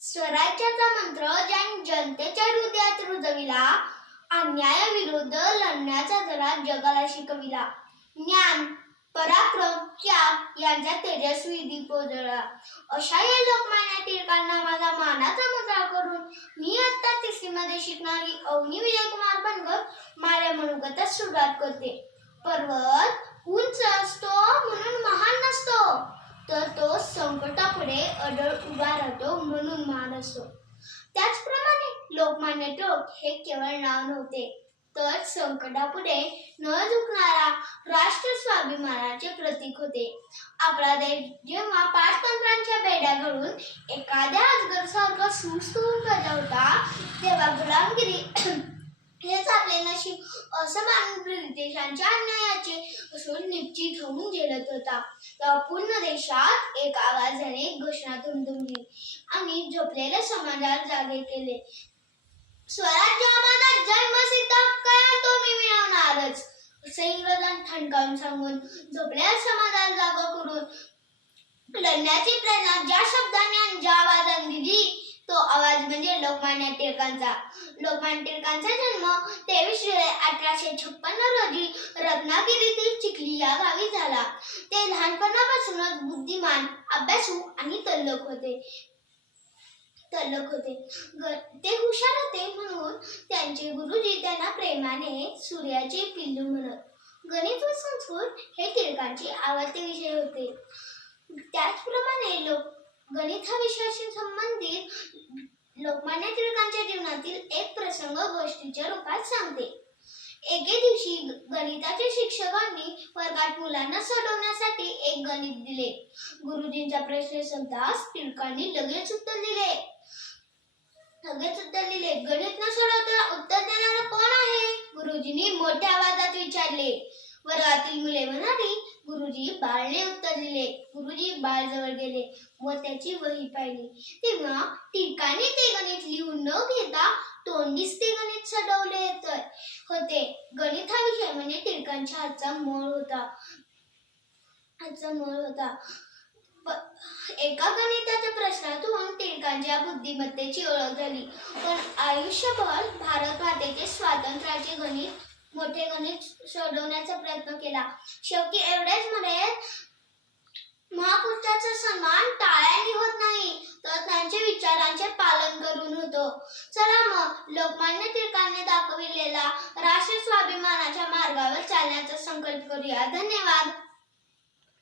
स्वराज्याचा मंत्र ज्यांनी जनतेच्या हृदयात रुजविला, अन्यायाविरुद्ध लढण्याचा धडा जगाला शिकविला, ज्ञान, पराक्रम, त्याग यांचा तेजस्वी दीप उजळला, अशा या लोकमान्य टिळकांना माझा मानाचा मुजरा करून मी आता तिसरीमध्ये शिकणारी अवनी विजयकुमार बनकर माझ्या मनोगतात सुरुवात करते. पर्वत उंच असतो म्हणून महान नसतो, तर तो संकटापुढे अडळ उभा राहतो म्हणून महान असतो. त्याचप्रमाणे लोकमान्य टिळक हे केवळ नाव नव्हते, तर संकटापुढे न झुकणारा राष्ट्र स्वाभिमानाचे प्रतीक होते. आपला देश जेव्हा पाचतंत्रांच्या बेड्या घालून एखाद्या अजगरासारखा सुस्त होऊन होता, तेव्हा गुलामगिरी हेच आपले नशीब असं मानून ब्रिटिशांच्या अन्यायाचे असून निश्चित होऊन झेलत होता. तेव्हा पूर्ण देशात एक आवाजाने घोषणा दुमदुमली आणि झोपलेल्या समाजाला जागे केले. स्वराज्य हा माझा जन्मसिद्ध हक्क आहे, तो मी मिळवणारच, असे इंग्रजांना ठणकावून सांगून झोपलेल्या समाजाला जागा करून लढण्याची प्रेरणा ज्या शब्दांनी आणि ज्या आवाजाने दिली, तो आवाज म्हणजे लोकमान्य टिळकांचा. लोकमान्य टिळकांचा जन्म 23 जुलै 1856 रोजी रत्नागिरीतील चिखली या गावी झाला. ते लहानपणापासूनच बुद्धिमान, अभ्यासू आणि तल्लख होते. ते हुशार होते म्हणून त्यांचे गुरुजी त्यांना प्रेमाने सूर्याचे पिल्लू म्हणत. गणित व संस्कृत हे टिळकांचे आवडते विषय होते. त्याचप्रमाणे गणित हा विषयाशी संबंधित लोकमान्य टिळकांच्या जीवनातील एक प्रसंग गोष्टीच्या रूपात सांगते. एके दिवशी गणिताच्या शिक्षकांनी वर्गात मुलांना सोडवण्यासाठी एक गणित दिले. गुरुजींचा प्रश्न संपताच टिळकांनी लगेच उत्तर दिले. गणित न सोडवता उत्तर देणारा कोण आहे? गुरुजींनी मोठ्या आवाजात विचारले. वर्गातील मुले म्हणाली, गुरुजी. बाळने उत्तर दिले. गुरुजी बाळ जवळ गेले व त्याची वही पाहिली. तेव्हा टिळकांनी ते गणित लिहून न घेता तोंडीच ते गणित सोडवले होते. गणित हा विषय म्हणजे टिळकांच्या हातचा मळ होता. एका गणिताच्या प्रश्नातून टिळकांच्या बुद्धिमत्तेची ओळख झाली. पण आयुष्यभर भारत मातेचे स्वातंत्र्याचे मोठे गणित सोडवण्याचा प्रयत्न केला. शेवटी एवढेच म्हणत, महापुरुषाचा सन्मान टाळ्यांनी होत नाही, तर त्यांच्या विचारांचे पालन करून होतो. चला मग लोकमान्य टिळकांनी दाखविलेला राष्ट्र स्वाभिमानाच्या मार्गावर चालण्याचा संकल्प करूया. धन्यवाद.